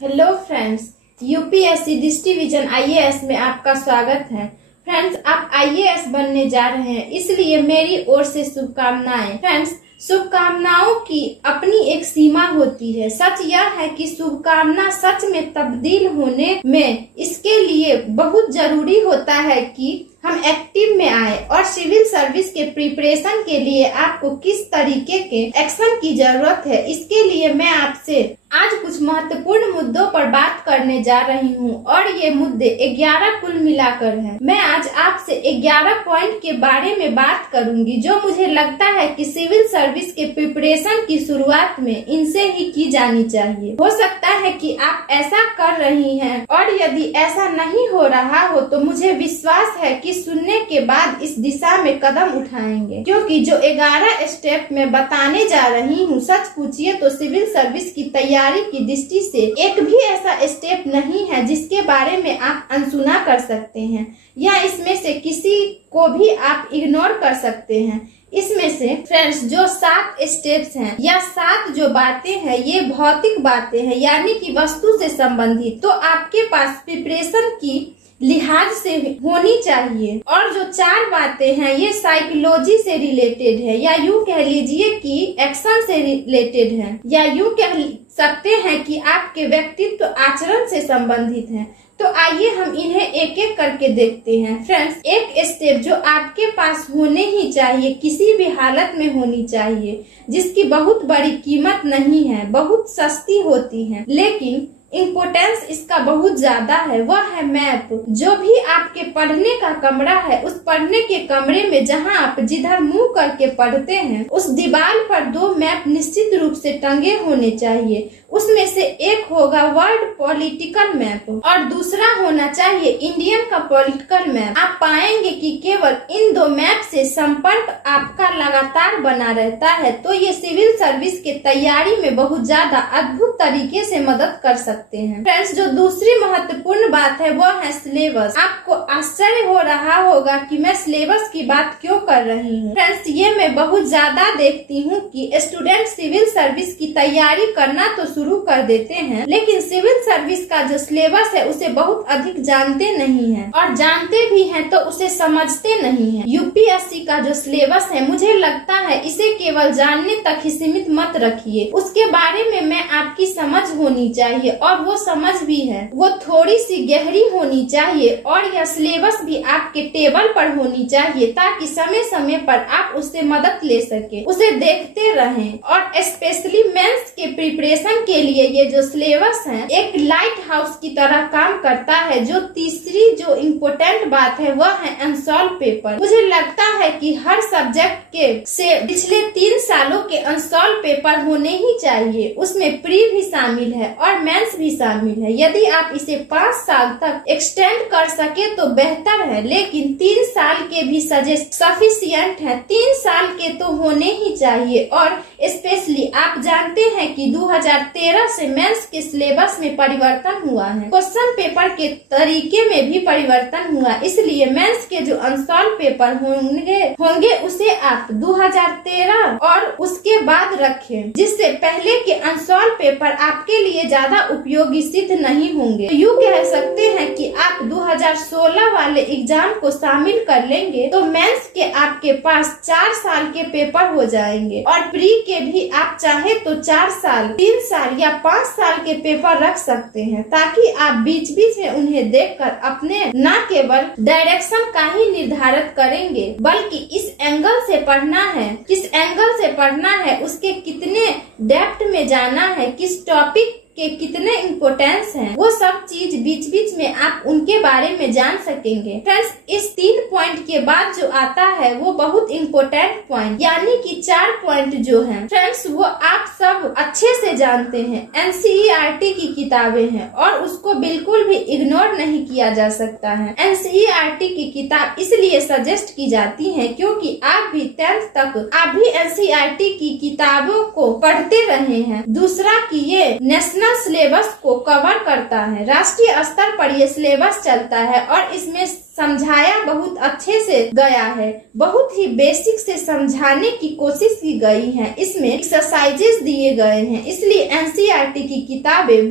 Hello friends, UPSC distribution IAS में आपका स्वागत है। फ्रेंड्स, आप आईएएस बनने जा रहे हैं, इसलिए मेरी ओर से शुभकामनाएं। फ्रेंड्स, शुभकामनाओं की अपनी एक सीमा होती है। सच यह है कि शुभकामना सच में तब्दील होने में इसके लिए बहुत जरूरी होता है कि हम एक्टिव में आए और सिविल सर्विस के प्रिपरेशन के लिए आपको किस तरीके के एक्शन की जरूरत है, इसके लिए मैं आपसे आज कुछ महत्वपूर्ण मुद्दों पर बात करने जा रही हूं और ये मुद्दे 11 कुल मिलाकर हैं। मैं आज आपसे 11 पॉइंट के बारे में बात करूंगी जो मुझे लगता है कि सिविल सर्विस के प्रिपरेशन की शुरुआत में इनसे ही की जानी चाहिए। हो सकता है कि आप ऐसा कर रही हैं और यदि ऐसा नहीं हो रहा हो तो मुझे विश्वास है कि सुनने के बाद इस दिशा में कदम उठाएंगे, क्योंकि जो 11 स्टेप मैं बताने जा रही हूँ, सच पूछिए तो सिविल सर्विस की तैयारी की दृष्टि से एक भी ऐसा स्टेप नहीं है जिसके बारे में आप अनसुना कर सकते हैं या इसमें से किसी को भी आप इग्नोर कर सकते हैं। इसमें से फ्रेंड्स जो 7 स्टेप्स हैं या 7 जो बातें हैं, ये भौतिक बातें हैं, यानी कि वस्तु से संबंधित, तो आपके पास प्रिपरेशन की लिहाज से होनी चाहिए। और जो 4 बातें हैं ये साइकोलॉजी से रिलेटेड है, या यूँ कह लीजिए कि एक्शन से रिलेटेड है, या यूँ कह सकते हैं कि आपके व्यक्तित्व आचरण से संबंधित है। तो आइए हम इन्हें एक एक करके देखते हैं। फ्रेंड्स, एक स्टेप जो आपके पास होने ही चाहिए, किसी भी हालत में होनी चाहिए, जिसकी बहुत बड़ी कीमत नहीं है, बहुत सस्ती होती है, लेकिन इम्पोर्टेंस इसका बहुत ज्यादा है, वह है मैप। जो भी आपके पढ़ने का कमरा है, उस पढ़ने के कमरे में जहां आप जिधर मुंह करके पढ़ते हैं, उस दीवार पर 2 मैप निश्चित रूप से टंगे होने चाहिए। उसमें से एक होगा वर्ल्ड पॉलिटिकल मैप और दूसरा होना चाहिए इंडियन का पॉलिटिकल मैप। आप पाएंगे कि केवल इन 2 मैप से संपर्क आपका लगातार बना रहता है, तो ये सिविल सर्विस के तैयारी में बहुत ज्यादा अद्भुत तरीके से मदद कर सकते हैं। फ्रेंड्स, जो दूसरी महत्वपूर्ण बात है वह है सिलेबस। आपको आश्चर्य हो रहा होगा कि मैं सिलेबस की बात क्यों कर रही हूँ। फ्रेंड्स, ये मैं बहुत ज्यादा देखती हूँ कि स्टूडेंट सिविल सर्विस की तैयारी करना तो शुरू कर देते हैं, लेकिन सिविल सर्विस का जो सिलेबस है उसे बहुत अधिक जानते नहीं हैं, और जानते भी हैं तो उसे समझते नहीं हैं। यूपीएससी का जो सिलेबस है, मुझे लगता है इसे केवल जानने तक ही सीमित मत रखिए, उसके बारे में मैं आपकी समझ होनी चाहिए, और वो समझ भी है वो थोड़ी सी गहरी होनी चाहिए, और यह सिलेबस भी आपके टेबल पर होनी चाहिए ताकि समय समय पर आप उससे मदद ले सके, उसे देखते रहें। और स्पेशली मेंस के प्रिपरेशन के लिए ये जो सिलेबस है एक लाइट हाउस की तरह काम करता है। जो तीसरी जो इम्पोर्टेंट बात है वह है अनसॉल्व पेपर। मुझे लगता है कि हर सब्जेक्ट के से पिछले 3 सालों के अनसॉल्व पेपर होने ही चाहिए, उसमें प्री भी शामिल है और मेंस भी शामिल है। यदि आप इसे 5 साल तक एक्सटेंड कर सके तो बेहतर है, लेकिन 3 साल के भी सजेस्ट सफिशिएंट है। 3 साल के तो होने ही चाहिए। और स्पेशली आप जानते हैं कि 2013 से मेंस के सिलेबस में परिवर्तन हुआ है, क्वेश्चन पेपर के तरीके में भी परिवर्तन हुआ, इसलिए मेंस के जो अनसॉल्व पेपर होंगे उसे आप 2013 और उसके बाद रखें, जिससे पहले के अनसॉल्व पेपर आपके लिए ज्यादा उपयोगी सिद्ध नहीं होंगे। तो यूँ कह सकते हैं कि आप 2016 वाले एग्जाम को शामिल कर लेंगे तो मेंस के आपके पास 4 साल के पेपर हो जाएंगे, और प्री के भी आप चाहे तो 4 साल, 3 साल या 5 साल के पेपर रख सकते हैं, ताकि आप बीच बीच में उन्हें देखकर अपने न केवल डायरेक्शन का ही निर्धारित करेंगे, बल्कि इस एंगल से पढ़ना है, किस एंगल से पढ़ना है, उसके कितने डेप्थ में जाना है, किस टॉपिक के कितने इम्पोर्टेंस हैं, वो सब चीज बीच बीच में आप उनके बारे में जान सकेंगे। फ्रेंड्स, इस 3 पॉइंट के बाद जो आता है वो बहुत इम्पोर्टेंट पॉइंट, यानी कि 4 पॉइंट जो हैं फ्रेंड्स, वो आप सब अच्छे से जानते हैं। एनसीईआरटी की किताबें हैं और उसको बिल्कुल भी इग्नोर नहीं किया जा सकता है। एनसीईआरटी की किताब इसलिए सजेस्ट की जाती है क्योंकि आप भी 10th तक आप भी एनसीईआरटी की किताबों को पढ़ते रहे हैं। दूसरा कि ये नेशनल सिलेबस को कवर करता है, राष्ट्रीय स्तर पर ये सिलेबस चलता है और इसमें समझाया बहुत अच्छे से गया है, बहुत ही बेसिक से समझाने की कोशिश की गई है। इसमें एक्सरसाइजेस दिए गए हैं, इसलिए एनसीईआरटी की किताबें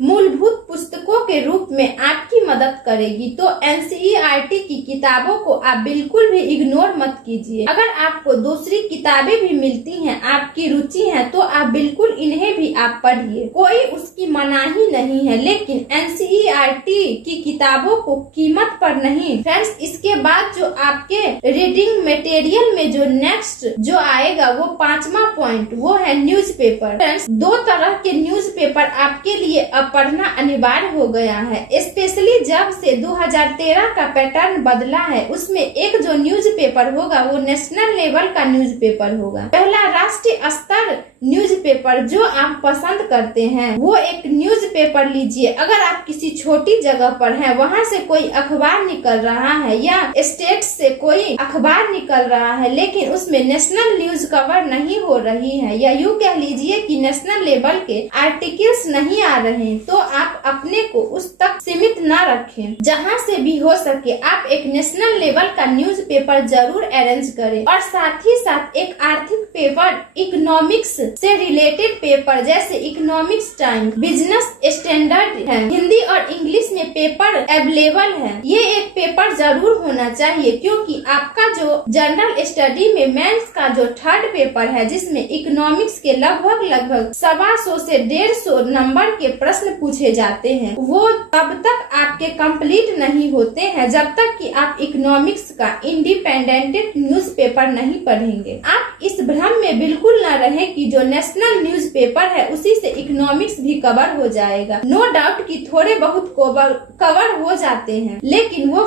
मूलभूत पुस्तकों के रूप में आपकी मदद करेगी। तो एनसीईआरटी की किताबों को आप बिल्कुल भी इग्नोर मत कीजिए। अगर आपको दूसरी किताबें भी मिलती हैं, आपकी रुचि है, तो आप बिल्कुल इन्हें भी आप पढ़िए, कोई उसकी मनाही नहीं है, लेकिन एनसीईआरटी की किताबों को कीमत पर नहीं। फ्रेंड्स, इसके बाद जो आपके रीडिंग मटेरियल में जो नेक्स्ट जो आएगा वो 5वां पॉइंट, वो है न्यूज़पेपर। फ्रेंड्स, 2 तरह के न्यूज़पेपर आपके लिए अब पढ़ना अनिवार्य हो गया है, स्पेशली जब से 2013 का पैटर्न बदला है। उसमें एक जो न्यूज़पेपर होगा वो नेशनल लेवल का न्यूज़पेपर होगा। पहला राष्ट्रीय स्तर न्यूज़पेपर जो आप पसंद करते हैं वो एक न्यूज़पेपर लीजिए। अगर आप किसी छोटी जगह पर हैं, वहाँ से कोई अखबार निकल रहा है या स्टेट से कोई अखबार निकल रहा है, लेकिन उसमें नेशनल न्यूज कवर नहीं हो रही है, या यूँ कह लीजिए कि नेशनल लेवल के आर्टिकल्स नहीं आ रहे हैं, तो आप अपने को उस तक सीमित न रखें। जहाँ से भी हो सके आप एक नेशनल लेवल का न्यूज़पेपर जरूर अरेंज करें, और साथ ही साथ एक आर्थिक पेपर, इकोनॉमिक्स से रिलेटेड पेपर जैसे इकोनॉमिक्स टाइम, बिजनेस स्टैंडर्ड है, हिंदी और इंग्लिश में पेपर अवेलेबल है। ये एक पेपर जरूर होना चाहिए, क्योंकि आपका जो जनरल स्टडी में मेंस का जो 3rd पेपर है, जिसमें इकोनॉमिक्स के लगभग 125 से 150 नंबर के प्रश्न पूछे जाते हैं, वो तब तक आपके कंप्लीट नहीं होते हैं जब तक कि आप इकोनॉमिक्स का इंडिपेंडेंट न्यूज़पेपर नहीं पढ़ेंगे। आप इस भ्रम में बिल्कुल न रहे कि जो नेशनल न्यूज़पेपर है उसी से इकोनॉमिक्स भी कवर हो जाएगा। नो डाउट कि थोड़े बहुत कवर हो जाते हैं, लेकिन वो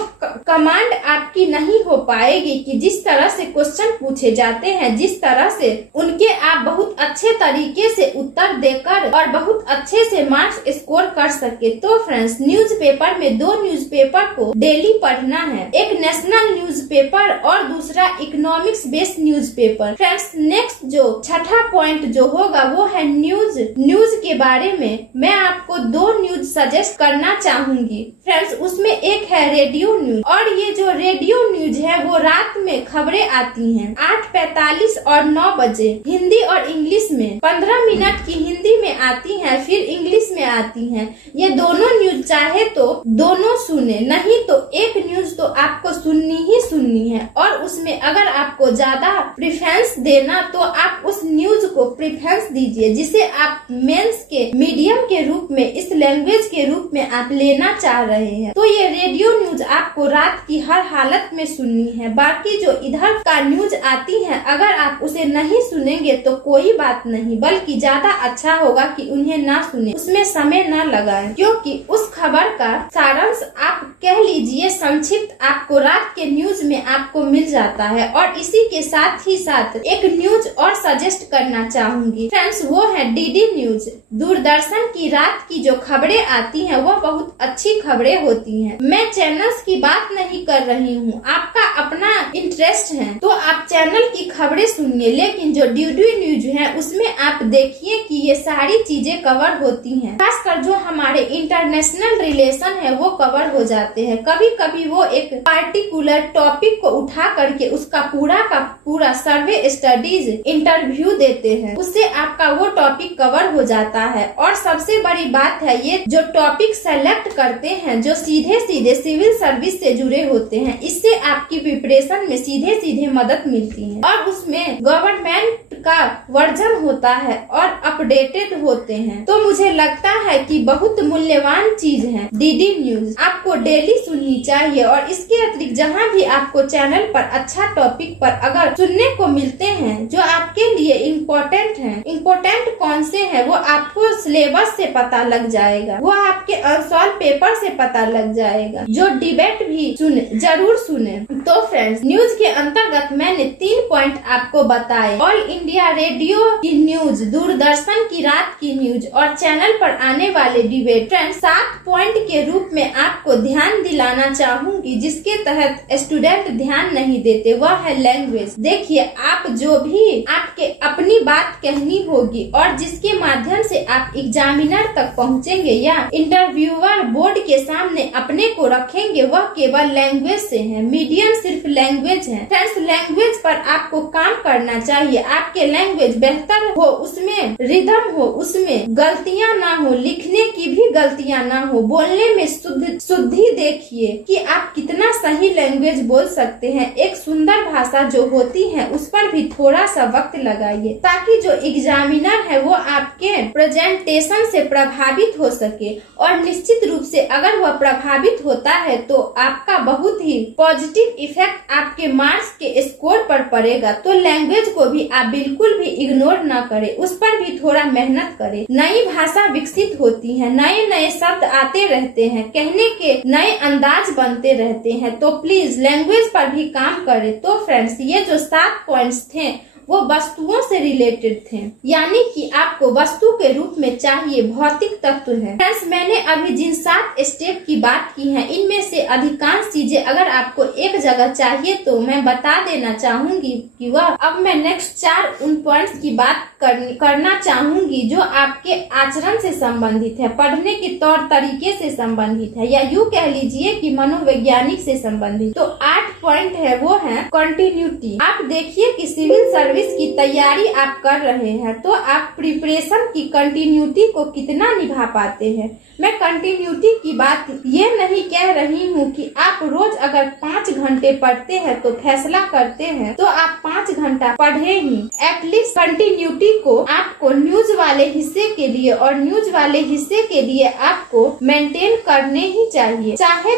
कमांड आपकी नहीं हो पाएगी कि जिस तरह से क्वेश्चन पूछे जाते हैं, जिस तरह से उनके आप बहुत अच्छे तरीके से उत्तर देकर और बहुत अच्छे से मार्क्स स्कोर कर सके। तो फ्रेंड्स, न्यूज़पेपर में 2 न्यूज़पेपर को डेली पढ़ना है, एक नेशनल न्यूज़पेपर और दूसरा economics based newspaper. Friends, next जो 6ठा पॉइंट जो होगा वो है न्यूज के बारे में मैं आपको 2 न्यूज सजेस्ट करना चाहूंगी। फ्रेंड्स, उसमें एक है रेडियो न्यूज, और ये जो रेडियो न्यूज है वो रात में खबरें आती हैं 8:45 और 9 बजे, हिंदी और इंग्लिश में। 15 मिनट की हिंदी में आती हैं, फिर इंग्लिश में आती हैं। ये दोनों न्यूज चाहे तो दोनों सुने, नहीं तो एक न्यूज तो आपको सुननी ही सुननी है, और उसमें अगर आपको ज्यादा प्रेफरेंस देना तो आप उस न्यूज को प्रेफरेंस दीजिए, जिसे आप मेंस के मीडियम के रूप में, इस लैंग्वेज के रूप में आप लेना चाह रहे हैं। तो ये रेडियो न्यूज आपको रात की हर हालत में सुननी है। बाकी जो इधर का न्यूज आती है, अगर आप उसे नहीं सुनेंगे तो कोई बात नहीं, बल्कि ज्यादा अच्छा होगा कि उन्हें ना सुने, उसमें समय ना लगाएं, क्योंकि उस खबर का सारांश आप कह लीजिए संक्षिप्त आपको रात के न्यूज में आपको मिल जाता है। और इसी के साथ ही साथ एक न्यूज और सजेस्ट करना चाहूंगी फ्रेंड्स, वो है डीडी न्यूज। दूरदर्शन की रात की जो खबरें आती हैं वो बहुत अच्छी खबरें होती हैं। मैं चैनल्स की बात नहीं कर रही हूँ, आपका अपना इंटरेस्ट है तो आप चैनल की खबरें सुनिए, लेकिन जो डीडी न्यूज है उसमें आप देखिए कि ये सारी चीजें कवर होती हैं। खासकर जो हमारे इंटरनेशनल रिलेशन है वो कवर हो जाते हैं। कभी कभी वो एक पार्टिकुलर टॉपिक को उठा करके उसका पूरा का पूरा सर्वे स्टडीज इंटरव्यू देते हैं, उससे आपका वो टॉपिक कवर हो जाता है। और सबसे बड़ी बात है, ये जो टॉपिक सेलेक्ट करते हैं जो सीधे सीधे सिविल सर्विस से जुड़े होते हैं, इससे आपकी प्रिपरेशन में सीधे सीधे मदद मिलती है, और उसमें गवर्नमेंट का वर्जन होता है और अपडेटेड होते हैं। तो मुझे लगता है कि बहुत मूल्यवान चीज है डीडी न्यूज, आपको डेली सुननी चाहिए। और इसके अतिरिक्त जहाँ भी आपको चैनल पर अच्छा टॉपिक पर अगर सुनने को मिलते हैं जो आपके लिए इम्पोर्टेंट है, इम्पोर्टेंट कौन से है वो आपको सिलेबस से पता लग जाएगा, वो आपके अनसॉल्व पेपर से पता लग जाएगा। जो डिबेट भी जरूर सुने। तो फ्रेंड्स, न्यूज के अंतर्गत मैंने 3 पॉइंट आपको बताए। ऑल इंडिया रेडियो की न्यूज, दूरदर्शन की रात की न्यूज और चैनल पर आने वाले डिबेट। फ्रेंड्स, 7 पॉइंट के रूप में आपको ध्यान ध्यान दिलाना चाहूंगी जिसके तहत स्टूडेंट ध्यान नहीं देते, वह है लैंग्वेज। देखिए, आप जो भी आपके अपनी बात कहनी होगी और जिसके माध्यम से आप एग्जामिनर तक पहुंचेंगे या इंटरव्यूअर बोर्ड के सामने अपने को रखेंगे, वह केवल लैंग्वेज से है। मीडियम सिर्फ लैंग्वेज है। फ्रेंड्स, लैंग्वेज पर आपको काम करना चाहिए। आपके लैंग्वेज बेहतर हो, उसमें रिदम हो, उसमें गलतियां ना हो, लिखने की भी गलतियां ना हो, बोलने में शुद्धि देखिए कि आप कितना सही लैंग्वेज बोल सकते हैं। एक सुंदर भाषा जो होती है उस पर भी थोड़ा सा वक्त लगाइए ताकि जो एग्जामिनर है वो आपके प्रेजेंटेशन से प्रभावित हो सके, और निश्चित रूप से अगर वह प्रभावित होता है तो आपका बहुत ही पॉजिटिव इफेक्ट आपके मार्क्स के स्कोर पर पड़ेगा। तो लैंग्वेज को भी आप बिल्कुल भी इग्नोर ना करें, उस पर भी थोड़ा मेहनत करें। नई भाषा विकसित होती है, नए नए शब्द आते रहते हैं, कहने के नए अंदाज बनते रहते हैं, तो प्लीज लैंग्वेज पर भी काम करें। तो फ्रेंड्स, ये जो 7 पॉइंट्स थे वो वस्तुओं से रिलेटेड थे, यानी कि आपको वस्तु के रूप में चाहिए भौतिक तत्व है। फ्रेंड्स, मैंने अभी जिन 7 स्टेप की बात की है, इनमें से अधिकांश चीजें अगर आपको एक जगह चाहिए तो मैं बता देना चाहूंगी कि वह अब मैं नेक्स्ट 4 उन पॉइंट्स की बात करना चाहूंगी जो आपके आचरण से संबंधित है, पढ़ने के तौर तरीके से संबंधित है, या यूँ कह लीजिए कि मनोवैज्ञानिक से संबंधित। तो 8 पॉइंट है वो है कंटिन्यूटी। आप देखिए कि सिविल सर्विस की तैयारी आप कर रहे हैं तो आप प्रिपरेशन की कंटिन्यूटी को कितना निभा पाते हैं। मैं कंटिन्यूटी की बात ये नहीं कह रही हूँ कि आप रोज अगर 5 घंटे पढ़ते हैं तो फैसला करते हैं तो आप 5 घंटा पढ़े ही। एटलीस्ट कंटिन्यूटी को आपको न्यूज वाले हिस्से के लिए और न्यूज वाले हिस्से के लिए आपको मेंटेन करने ही चाहिए, चाहे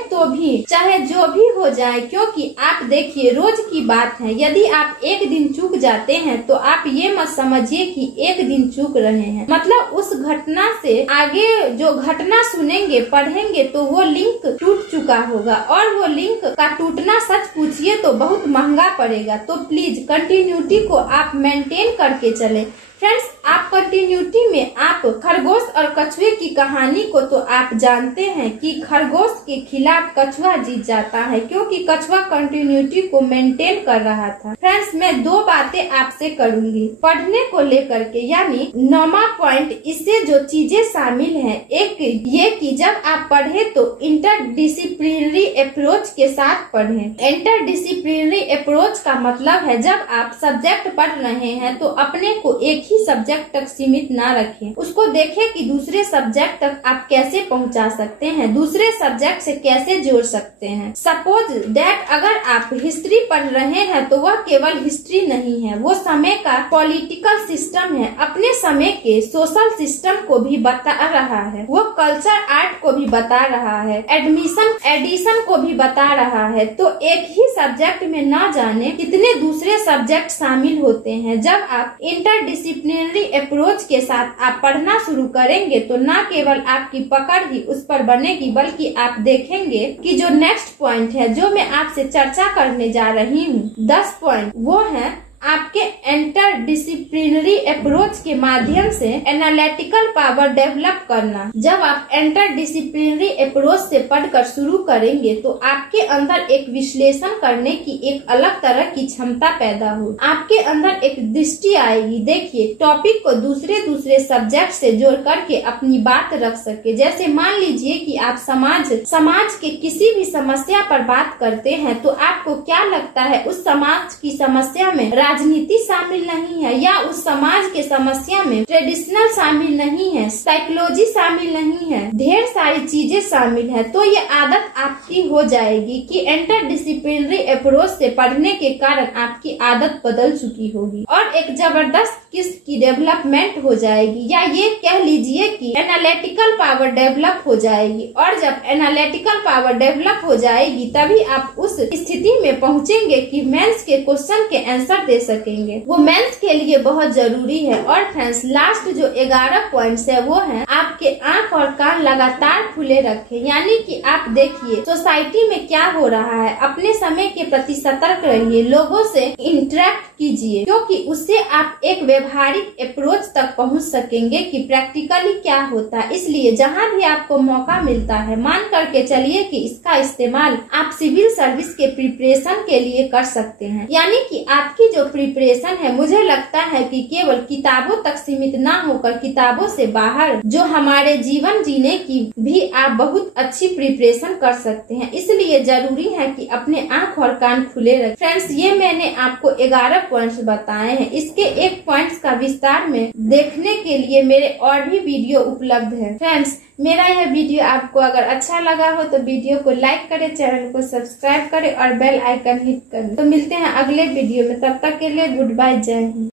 जो भी हो जाए, क्योंकि आप देखिए रोज की बात है, यदि आप एक दिन चूक जाते हैं तो आप ये मत समझिए कि एक दिन चूक रहे हैं, मतलब उस घटना से आगे जो घटना सुनेंगे पढ़ेंगे तो वो लिंक टूट चुका होगा, और वो लिंक का टूटना सच पूछिए तो बहुत महंगा पड़ेगा। तो प्लीज कंटिन्यूटी को आप मेंटेन करके चले। फ्रेंड्स, आप कंटिन्यूटी में आप खरगोश और कछुए की कहानी को तो आप जानते हैं कि खरगोश के खिलाफ कछुआ जीत जाता है क्योंकि कछुआ कंटिन्यूटी को मेंटेन कर रहा था। फ्रेंड्स, मैं 2 बातें आपसे करूंगी पढ़ने को लेकर के, यानी 9वां पॉइंट, इससे जो चीजें शामिल हैं, एक ये कि जब आप पढ़े तो इंटरडिसिप्लिनरी अप्रोच के साथ पढ़ें। इंटरडिसिप्लिनरी अप्रोच का मतलब है जब आप सब्जेक्ट पढ़ रहे हैं तो अपने को एक ही सब्जेक्ट तक सीमित ना रखें, उसको देखें कि दूसरे सब्जेक्ट तक आप कैसे पहुंचा सकते हैं, दूसरे सब्जेक्ट से कैसे जोड़ सकते हैं। सपोज दैट अगर आप हिस्ट्री पढ़ रहे हैं तो वह केवल हिस्ट्री नहीं है, वो समय का पॉलिटिकल सिस्टम है, अपने समय के सोशल सिस्टम को भी बता रहा है, वो कल्चर आर्ट को भी बता रहा है, एडिशन को भी बता रहा है। तो एक ही सब्जेक्ट में ना जाने कितने दूसरे सब्जेक्ट शामिल होते हैं। जब आप इंटरडिसिप्लिनरी अप्रोच के साथ आप पढ़ना शुरू करेंगे तो न केवल आपकी पकड़ ही उस पर बनेगी, बल्कि आप देखेंगे कि जो नेक्स्ट पॉइंट है जो मैं आपसे चर्चा करने जा रही हूँ, 10 पॉइंट, वो है आपके इंटरडिसिप्लिनरी अप्रोच के माध्यम से एनालिटिकल पावर डेवलप करना। जब आप इंटरडिसिप्लिनरी अप्रोच से पढ़कर शुरू करेंगे तो आपके अंदर एक विश्लेषण करने की एक अलग तरह की क्षमता पैदा हो, आपके अंदर एक दृष्टि आएगी। देखिए, टॉपिक को दूसरे सब्जेक्ट से जोड़ करके अपनी बात रख सके। जैसे मान लीजिए कि आप समाज के किसी भी समस्या पर बात करते हैं तो आपको क्या लगता है उस समाज की समस्या में राजनीति शामिल नहीं है, या उस समाज के समस्या में ट्रेडिशनल शामिल नहीं है, साइकोलॉजी शामिल नहीं है, ढेर सारी चीजें शामिल है। तो ये आदत आपकी हो जाएगी कि इंटरडिसिप्लिनरी अप्रोच से पढ़ने के कारण आपकी आदत बदल चुकी होगी और एक जबरदस्त किस्म की डेवलपमेंट हो जाएगी, या ये कह लीजिए कि एनालिटिकल पावर डेवलप हो जाएगी। और जब एनालिटिकल पावर डेवलप हो जाएगी तभी आप उस स्थिति में पहुँचेंगे कि मेंस के क्वेश्चन के आंसर दे सकेंगे, वो मेंस के लिए बहुत जरूरी है। और फ्रेंड्स लास्ट जो 11 पॉइंट्स है वो है आपके आंख और कान लगातार खुले रखें, यानी कि आप देखिए सोसाइटी में क्या हो रहा है, अपने समय के प्रति सतर्क रहिए, लोगों से इंटरेक्ट कीजिए, क्योंकि उससे आप एक व्यवहारिक अप्रोच तक पहुंच सकेंगे कि प्रैक्टिकली क्या होता है। इसलिए जहां भी आपको मौका मिलता है मान करके चलिए कि इसका इस्तेमाल आप सिविल सर्विस के प्रिपरेशन के लिए कर सकते हैं। यानी कि आपकी जो प्रिपरेशन है मुझे लगता है कि केवल किताबों तक सीमित ना होकर किताबों से बाहर जो हमारे जीवन जीने की भी आप बहुत अच्छी प्रिपरेशन कर सकते हैं। इसलिए जरूरी है कि अपने आंख और कान खुले रखें। फ्रेंड्स ये मैंने आपको 11 पॉइंट्स बताए हैं, इसके एक पॉइंट्स का विस्तार में देखने के लिए मेरे और भी वीडियो उपलब्ध है। फ्रेंड्स मेरा यह वीडियो आपको अगर अच्छा लगा हो तो वीडियो को लाइक करें, चैनल को सब्सक्राइब करें और बेल आइकन हिट करें। तो मिलते हैं अगले वीडियो में, तब तक के लिए गुड बाय, जय हिंद।